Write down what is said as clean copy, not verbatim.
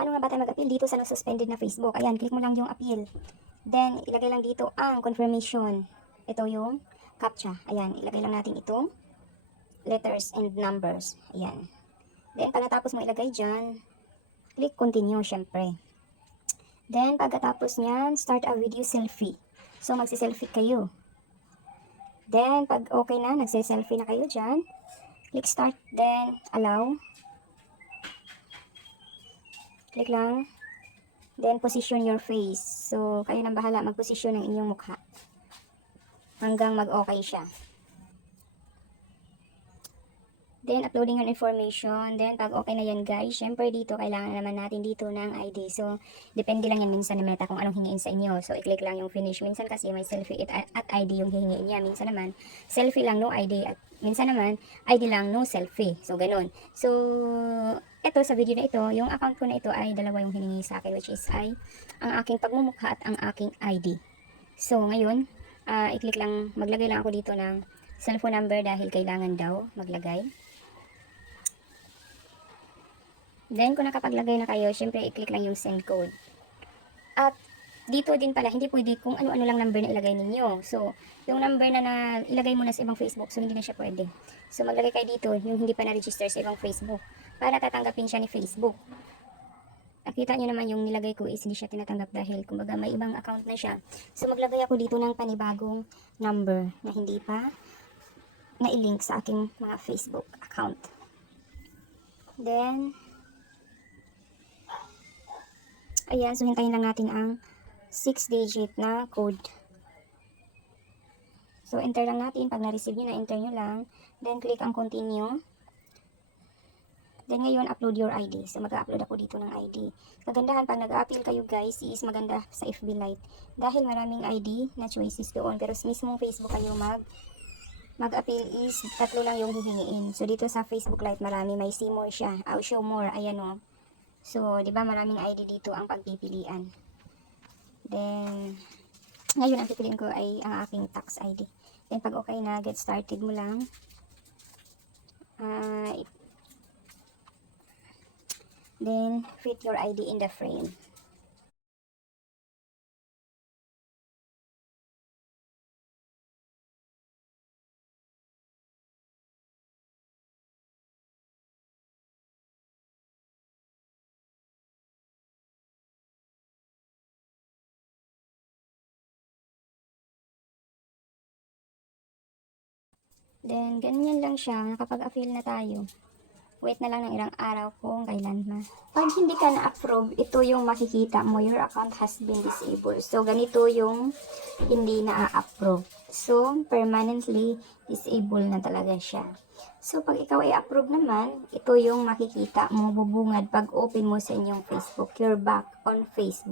paano nga ba tayo mag-appeal dito sa suspended na Facebook? Ayan, click mo lang yung appeal. Then, ilagay lang dito ang confirmation. Ito yung CAPTCHA. Ayan, ilagay lang natin itong letters and numbers. Ayan. Then, pagkatapos mo ilagay dyan, click continue, syempre. Then, pagkatapos nyan, start a video selfie. So, magsi-selfie kayo. Then, pag okay na, nagsi-selfie na kayo dyan, click start, then allow. Click lang. Then, position your face. So, kayo nang bahala mag-position ng inyong mukha. Hanggang mag-okay siya. Then, uploading your information. Then, pag okay na yan guys, syempre dito, kailangan naman natin dito ng ID. So, depende lang yan minsan ni Meta kung anong hingiin sa inyo. So, i-click lang yung finish. Minsan kasi may selfie at ID yung hihingiin niya. Minsan naman, selfie lang, no ID. At minsan naman, ID lang, no selfie. So, ganun. So, ito sa video na ito, yung account ko na ito ay dalawa yung hiningi sa akin, which is ay ang aking pagmumukha at ang aking ID. So, ngayon, i-click lang, maglagay lang ako dito ng cellphone number dahil kailangan daw maglagay. Then, kung nakapaglagay na kayo, syempre, i-click lang yung send code. At, dito din pala, hindi pwede kung ano-ano lang number na ilagay ninyo. So, yung number na ilagay mo na sa ibang Facebook, so hindi na siya pwede. So, maglagay kayo dito, yung hindi pa na-register sa ibang Facebook, para tatanggapin siya ni Facebook. Nakita nyo naman yung nilagay ko is hindi siya tinatanggap dahil, kumbaga, may ibang account na siya. So, maglagay ako dito ng panibagong number na hindi pa na-link sa aking mga Facebook account. Then, ayan, so hintayin lang natin ang 6-digit na code. So, enter lang natin. Pag na-receive nyo na, enter nyo lang. Then, click ang continue. Then, ngayon, upload your ID. So, mag-upload ako dito ng ID. Kagandahan, pag nag-appeal kayo guys, is maganda sa FB Lite. Dahil maraming ID na choices doon. Pero sa mismong Facebook kayo mag-appeal is 3 lang yung hihingiin. So, dito sa Facebook Lite, marami. May see more siya. Show more. Ayan o. So, di ba maraming ID dito ang pagpipilian. Then, ngayon ang pipiliin ko ay ang aking tax ID. Then, pag okay na, get started mo lang. Then, fit your ID in the frame. Then, ganyan lang siya. Nakapag-appeal na tayo. Wait na lang ng ilang araw kung kailan ma. Pag hindi ka na-approve, ito yung makikita mo. Your account has been disabled. So, ganito yung hindi na-approve. So, permanently disabled na talaga siya. So, pag ikaw ay approve naman, ito yung makikita mo bubungad pag open mo sa inyong Facebook. You're back on Facebook.